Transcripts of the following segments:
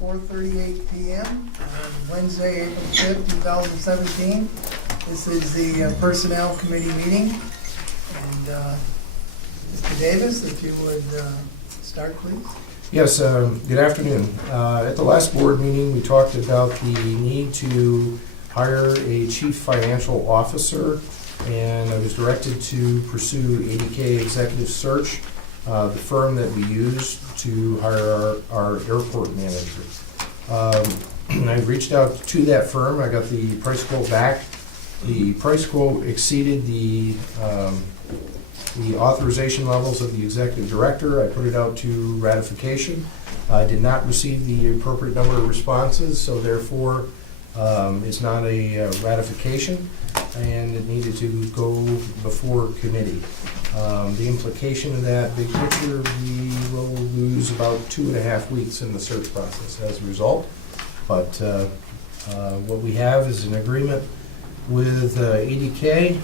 4:38 p.m. on Wednesday, April 5th, 2017. This is the Personnel Committee meeting. And Mr. Davis, if you would start, please. Yes, good afternoon. At the last board meeting, we talked about the need to hire a chief financial officer, and I was directed to pursue ADK Executive Search, the firm that we use to hire our airport manager. I reached out to that firm. I got the price quote back. The price quote exceeded the authorization levels of the executive director. I put it out to ratification. I did not receive the appropriate number of responses, so therefore it's not a ratification, and it needed to go before committee. The implication of that big picture, we will lose about 2.5 weeks in the search process as a result. But what we have is an agreement with ADK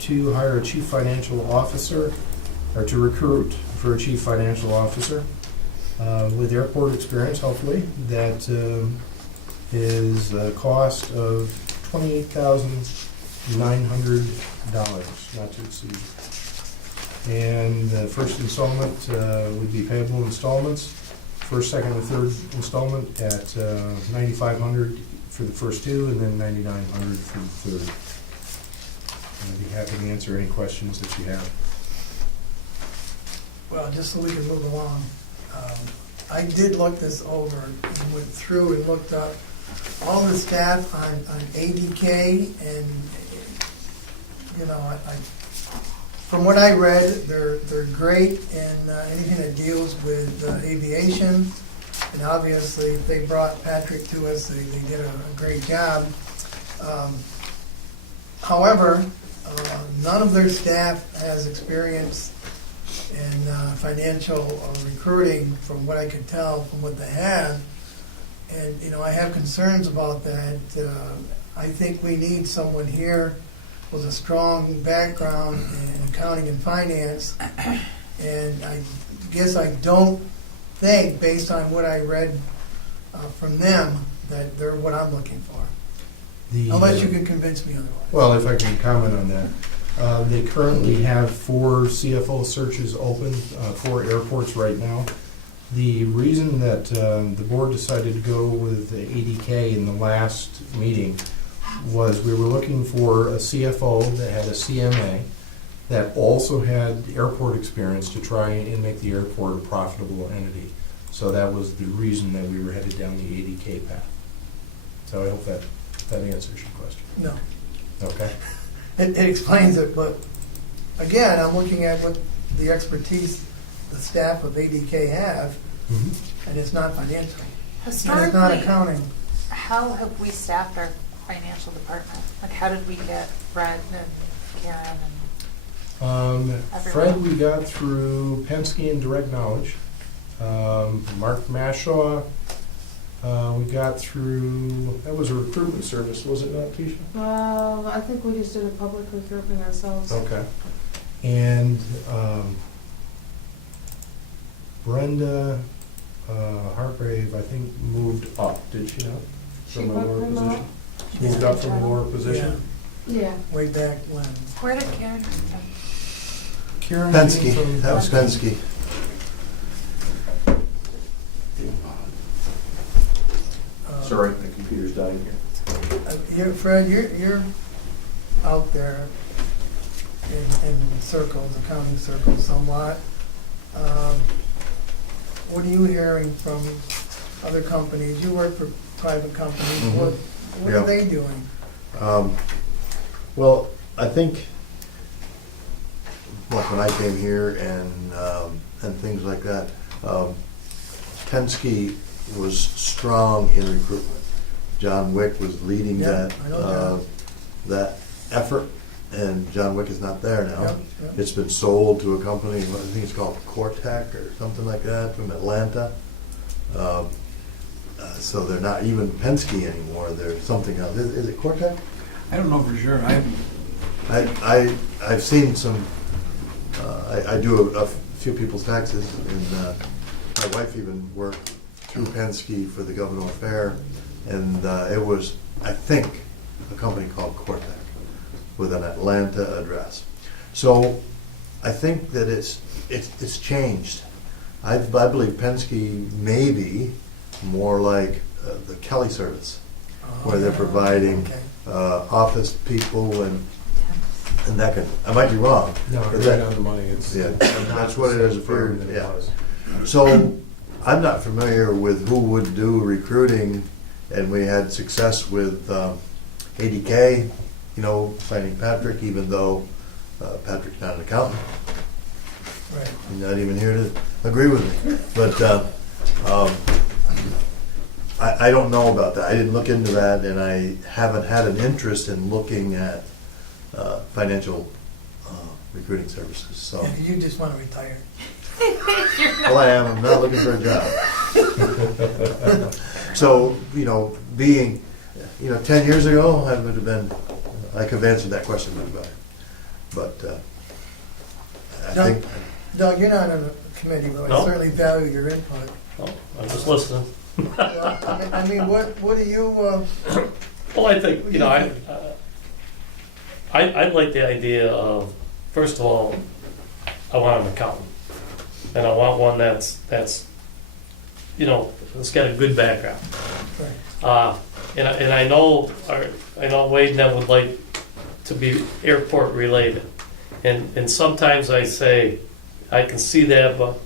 to hire a chief financial officer, or to recruit for a chief financial officer with airport experience, hopefully. That is a cost of $28,900, not to exceed. And the first installment would be payable installments. First, second, and third installment at $9,500 for the first two, and then $9,900 for the third. I'd be happy to answer any questions that you have. Well, just so we can move along, I did look this over and went through and looked up all the staff on ADK, and you know, from what I read, they're great in anything that deals with aviation, and obviously if they brought Patrick to us, they did a great job. However, none of their staff has experience in financial recruiting, from what I could tell from what they have. And you know, I have concerns about that. I think we need someone here with a strong background in accounting and finance. And I guess I don't think, based on what I read from them, that they're what I'm looking for. Unless you can convince me otherwise. Well, if I can comment on that. They currently have 4 CFO searches open for airports right now. The reason that the board decided to go with the ADK in the last meeting was we were looking for a CFO that had a CMA that also had airport experience to try and make the airport a profitable entity. So that was the reason that we were headed down the ADK path. So I hope that answers your question. No. Okay. It explains it, but again, I'm looking at what the expertise the staff of ADK have, and it's not financial. And it's not accounting. How have we staffed our financial department? Like, how did we get Fred and Karen and Fred we got through Penske and Direct Knowledge. Mark Mashaw we got through, that was a recruitment service, was it not, Keisha? I think we just did a public recruitment ourselves. Okay. And Brenda Hargrave, I think, moved up, did she not? From a lower position? Moved up from a lower position? Yeah. Way back when. where did Karen come from? Karen Penske, came from that was Penske. Sorry, my computer's dying here. Fred, you're out there in circles, accounting circles somewhat. What are you hearing from other companies? You work for private companies. What are they doing? Well, I think, like when I came here and things like that, Penske was strong in recruitment. John Wick was leading I know that effort, and John Wick is not there now. Yep. It's been sold to a company, I think it's called Cortec or something like that, from Atlanta. So they're not even Penske anymore. They're something else. Is it Cortec? I don't know for sure. I haven't. I've seen some. I do a few people's taxes, and my wife even worked through Penske for the Governor Fair, and it was, I think, a company called Cortec with an Atlanta address. So I think that it's changed. I believe Penske may be more like the Kelly service, where they're providing Okay. office people and that kind. I might be wrong. No, but you're that- right on the money. It's Yeah, not that's the what it same is, firm period, that it yeah. was. So I'm not familiar with who would do recruiting, and we had success with ADK, signing Patrick, even though Patrick's not an accountant. Right. He's not even here to agree with me. But I don't know about that. I didn't look into that, and I haven't had an interest in looking at financial recruiting services. So, Yeah, you just want to retire. well, I am. I'm not looking for a job. So, being, 10 years ago, I would have been, I could have answered that question much better. But I Doug, think, Doug, you're not on the committee, but I No. certainly value your input. Oh, I'm just listening. Well, I mean, what do you, Well, I think, I like the idea of, first of all, I want an accountant. And I want one that's that's got a good background. right, And I know Wade and I would like to be airport related. And sometimes I say, I can see that, but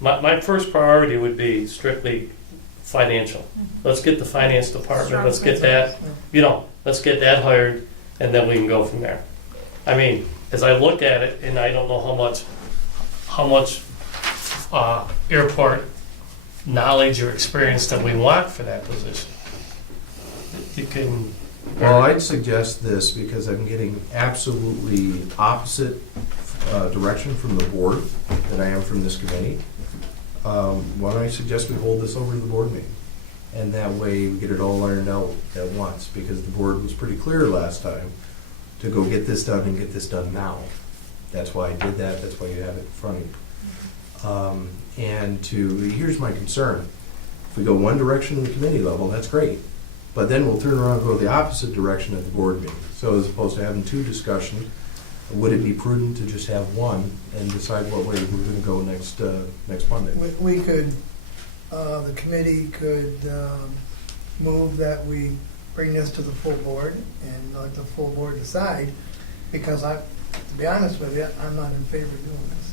my first priority would be strictly financial. Let's get the finance department, let's get that, let's get that hired, and then we can go from there. I mean, as I look at it, and I don't know how much airport knowledge or experience that we want for that position. You can. Well, I'd suggest this because I'm getting absolutely opposite direction from the board than I am from this committee. Why don't I suggest we hold this over to the board meeting? And that way we get it all ironed out at once, because the board was pretty clear last time to go get this done and get this done now. That's why I did that, that's why you have it in front of you. Here's my concern. If we go one direction in the committee level, that's great. But then we'll turn around and go the opposite direction at the board meeting. So as opposed to having two discussions, would it be prudent to just have one and decide what way we're gonna go next Monday? we could, the committee could move that we bring this to the full board and let the full board decide, because to be honest with you, I'm not in favor of doing this.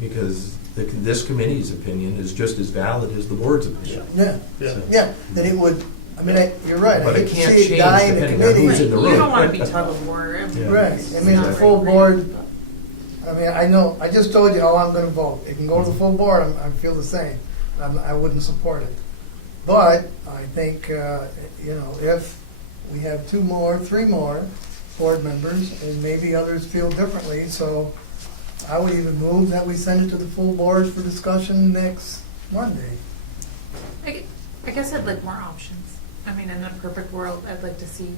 Because this committee's opinion is just as valid as the board's opinion. Yeah, Yeah. yeah, then it would, you're right, I But it hate to can't see it change die in the depending on who's committee. in the You room. don't want to be tug of war. Yeah. Right, I mean, the full board, I just told you how I'm gonna vote. It can go to the full board, I feel the same. I wouldn't support it. But I think, if we have 2 more, 3 more board members, and maybe others feel differently, so I would even move that we send it to the full board for discussion next Monday. I guess I'd like more options. I mean, in a perfect world, I'd like to see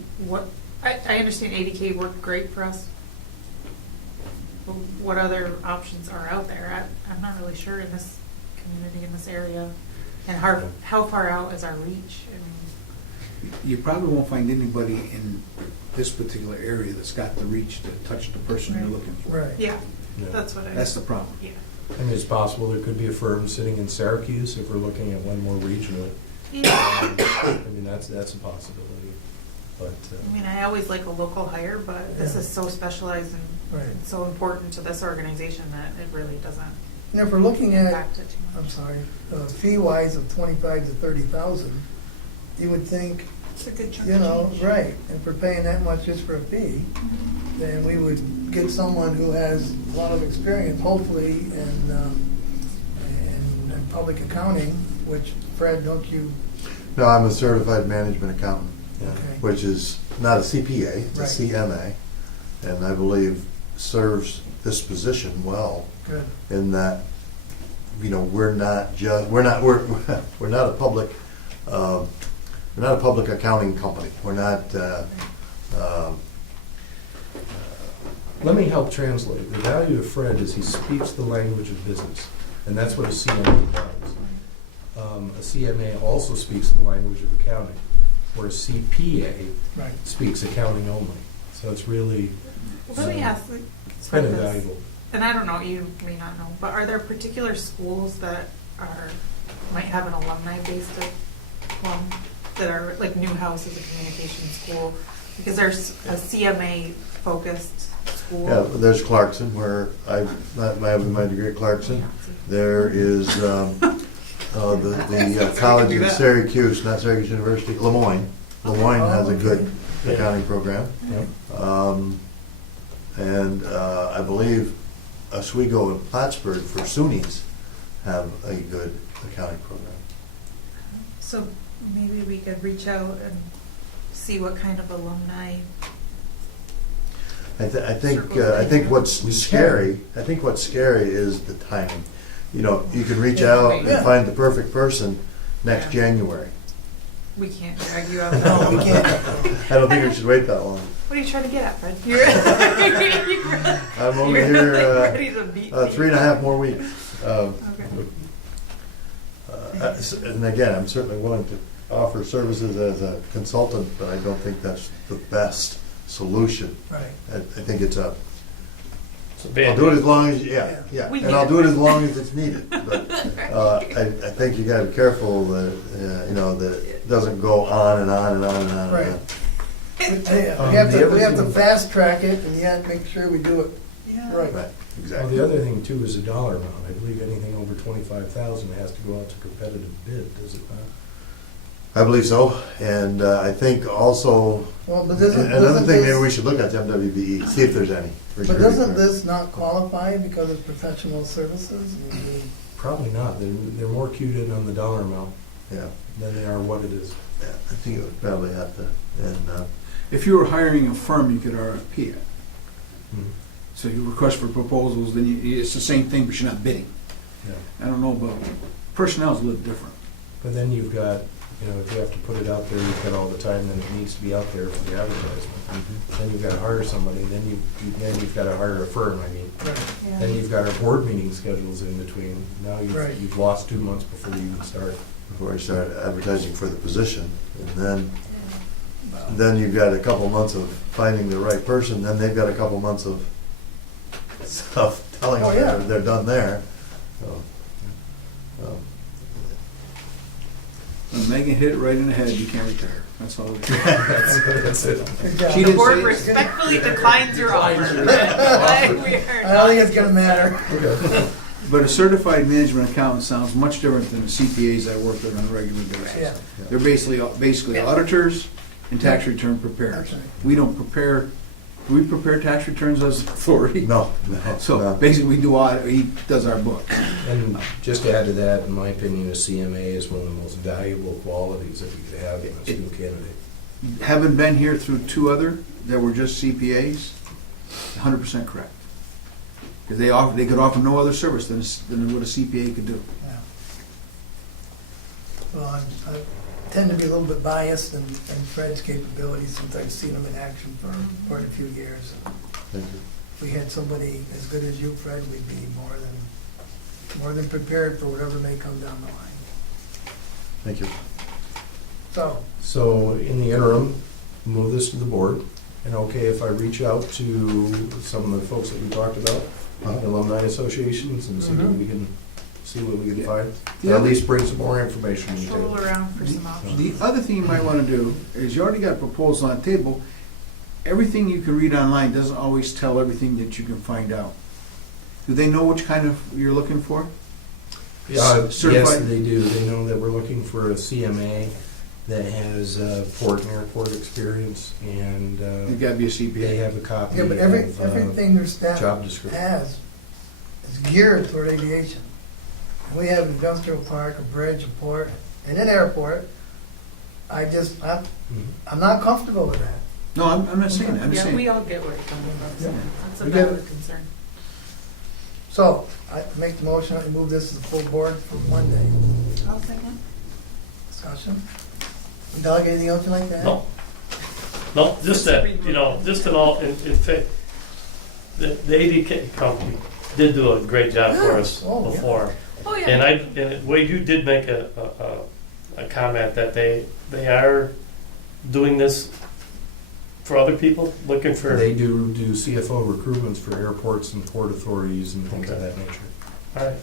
I understand ADK worked great for us. But what other options are out there? I'm not really sure in this community, in this area. And how far out is our reach? I mean, You probably won't find anybody in this particular area that's got the reach to touch the person you're Right. looking for. Right. yeah, Yeah. that's what That's the problem. yeah. I mean, it's possible there could be a firm sitting in Syracuse if we're looking at one more regionally. Yeah. I mean, that's a possibility, but. I mean, I always like a local hire, but this Yeah. is so specialized Right. and so important to this organization that it really doesn't And if we're looking at, impact it too I'm much. sorry, fee-wise of 25 to 30,000, you would think, It's a good chunk of change. right, if we're paying that much just for a fee, then we would get someone who has a lot of experience, hopefully, in public accounting, which, Fred, don't you, no, I'm a certified management accountant, Yeah. okay, which is not a CPA, it's a Right. CMA, and I believe serves this position well, good, in that, we're not a public, we're not a public accounting company. We're not, Let me help translate. The value of Fred is he speaks the language of business, and that's what a CMA does. a CMA also speaks the language of accounting, whereas CPA Right. speaks accounting only. So it's really Let me ask, kind of this. valuable. And I don't know, you may not know, but are there particular schools that might have an alumni-based that are, like Newhouse is a communication school? Because there's a CMA-focused school. Yeah, there's Clarkson, where I have my degree at Clarkson. There is the college in Syracuse, not Syracuse University, Lemoyne. Lemoyne has a good accounting program. Yep. And I believe Oswego and Plattsburgh for SUNYs have a good accounting program. So maybe we could reach out and see what kind of alumni. I think what's We scary, is the timing. You know, you can reach out and Yeah. find the perfect person next Yeah. January. We can't drag you out. No, we can't. I don't think we should wait that long. What are you trying to get at, Fred? You're, I'm only you're here ready to beat me. 3.5 more weeks. Okay. And again, I'm certainly willing to offer services as a consultant, but I don't think that's the best solution. Right. I think it's a, It's a I'll bad do it deal. as long as, We and need I'll it. do it as long as it's needed. But I think you gotta be careful that, that it doesn't go on and on and on and on. Right. We The have other to thing- fast track it and yet make sure we do it Yeah. right. Right, Well, exactly. the other thing too is the dollar amount. I believe anything over 25,000 has to go out to competitive bid, does it not? I believe so, and I think also, Well, but another thing maybe we should look at the MWBE, see if there's any. But recruiting doesn't there. this not qualify because it's professional services? I mean, Probably not. They're more cued in on the dollar amount Yeah, than they are what it is. yeah, I think it would probably have to, and, If you were hiring a firm, you could RFP it. Mhm. So you request for proposals, then it's the same thing, but you're not bidding. Yeah. I don't know about, personnel's a little different. But then you've got, if you have to put it out there, you've got all the time that it needs to be out there for the advertisement. Then you've got to hire somebody, then you've got to hire a firm, I mean. right. Yeah. Then you've got our board meeting schedules in between. Now Right. you've lost 2 months before you even start. before I start advertising for the position, and then you've got a couple months of finding the right person, then they've got a couple months of stuff telling Oh, them yeah. they're done there. So, When Megan hit it right in the head, you can't retire. That's all it is. That's it. Good job. She The didn't board say it. respectfully declines your offer. Like, we are I don't think it's gonna matter. But a certified management accountant sounds much different than the CPAs I work with on a regular basis. Yeah. They're basically auditors and tax return preparers. That's right. We don't prepare, do we prepare tax returns as an authority? no, So no. basically, we do audit, he does our books. And just to add to that, in my opinion, a CMA is one of the most valuable qualities that you could have in a student candidate. Having been here through two other that were just CPAs, 100% correct. Because they could offer no other service than what a CPA could do. Yeah. Well, I tend to be a little bit biased in Fred's capabilities since I've seen him in action for quite a few years. Thank you. If we had somebody as good as you, Fred, we'd be more than prepared for whatever may come down the line. Thank you. So in the interim, move this to the board. And okay, if I reach out to some of the folks that we talked about, the alumni associations, and see what we can find. Yeah. At least bring some more information to the Stroll table. around for some options. The other thing you might want to do is you already got a proposal on the table. Everything you can read online doesn't always tell everything that you can find out. Do they know which kind of you're looking for? Yes, Certified? they do. They know that we're looking for a CMA that has port and airport experience, and You got to be a they CPA. have a copy Yeah, but of everything their staff job description. has is geared toward aviation. We have an industrial park, a bridge, a port, and an airport. I'm Mhm. not comfortable with that. No, I'm not saying that. I'm just Yeah, we saying. all get where you're coming from. Yeah. That's a We get valid concern. So, I make the motion, I move this to the full board for Monday. I'll second. Discussion? Doug, anything else you'd like to add? No, just that, just in fact, the ADK company did do a great job for us Oh, yeah. before. Oh, yeah. And Wade, you did make a comment that they are doing this for other people, looking for. They do CFO recruitments for airports and port authorities and things of Okay. that nature. All right.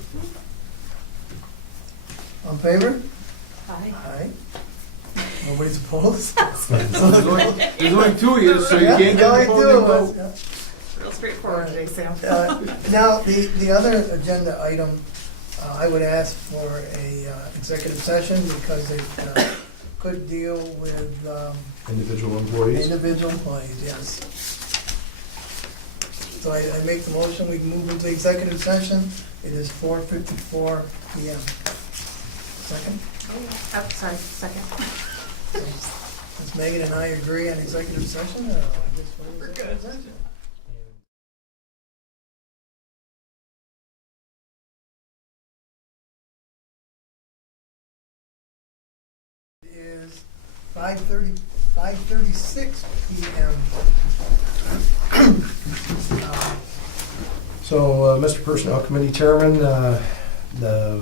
On favor? Hi. Aye. Nobody's opposed? There's only two of you, so you Yeah, can't get only a two voting of us, vote. yeah. Real straightforward today, Sam. Now, the other agenda item, I would ask for a executive session because it could deal with Individual employees. individual employees, yes. So I make the motion, we move into executive session. It is 4:54 PM. Second? Oh, sorry, second. Ms. Megan and I agree on executive session, or I guess we're executive session? It is 5:36 PM. So, Mr. Personnel Committee Chairman, the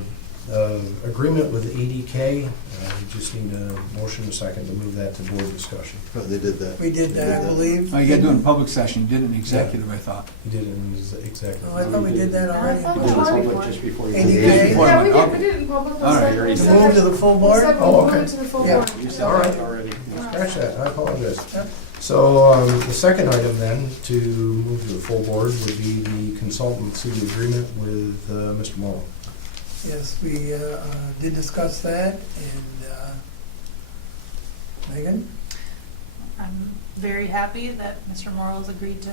agreement with ADK, we just need a motion and a second to move that to board discussion. Oh, they did that. We did that, I believe. Oh, you gotta do it in public session, you did it in executive, I thought. You did it in executive. Oh, I thought we did that already. I thought This is Already public before. just before you. ADK? Yeah, we did it in public. All right, We already said To move to that- the full we board? said Oh, we'll move okay. it to the full Yeah. board. You So- said All right. that already. Scratch that, I apologize. Yep. So, the second item then, to move to the full board, would be the consultancy agreement with Mr. Mullen. Yes, we did discuss that, and Megan? I'm very happy that Mr. Morrow has agreed to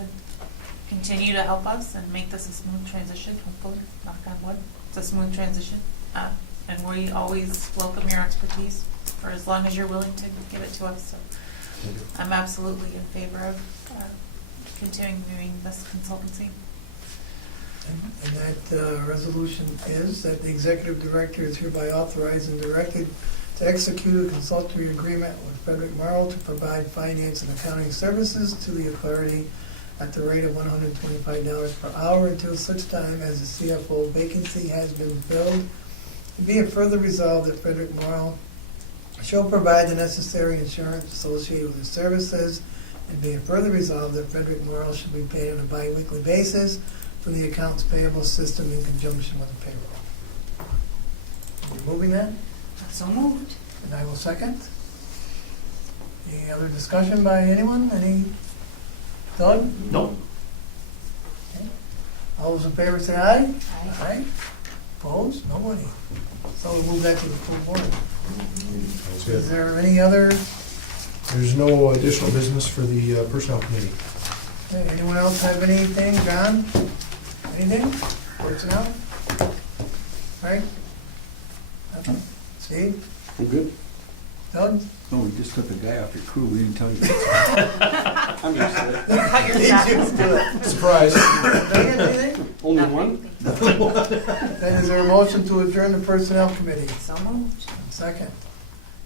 continue to help us and make this a smooth transition, hopefully, knock on wood. It's a smooth transition, and we always welcome your expertise for as long as you're willing to give it to us. So I'm absolutely in favor of continuing this consultancy. And that resolution is that the executive director is hereby authorized and directed to execute a consultancy agreement with Frederick Morrow to provide finance and accounting services to the authority at the rate of $125 per hour until such time as the CFO vacancy has been filled. And be it further resolved that Frederick Morrow shall provide the necessary insurance associated with the services, and be it further resolved that Frederick Morrow should be paid on a bi-weekly basis from the accounts payable system in conjunction with the payroll. You're moving that, So moved. and I will second. Any other discussion by anyone? Any? Doug? Nope. Okay. All those in favor say aye. Aye. Aye. Opposed? Nobody. So we'll move that to the full board. Sounds Is good. there any other, There's no additional business for the personnel committee. anyone else have anything? John? Anything? Personnel? Right? Nothing? Steve? I'm good. Doug? No, we just took a guy off your crew, we didn't tell you. I'm used to it. Cut your staff. Surprise. Megan, anything? Only one? Then is there a motion to adjourn the personnel committee? So moved. Second.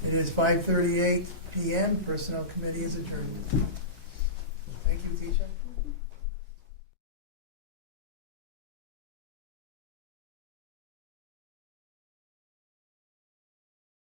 It is 5:38 PM. Personnel committee is adjourned. Thank you, Tisha.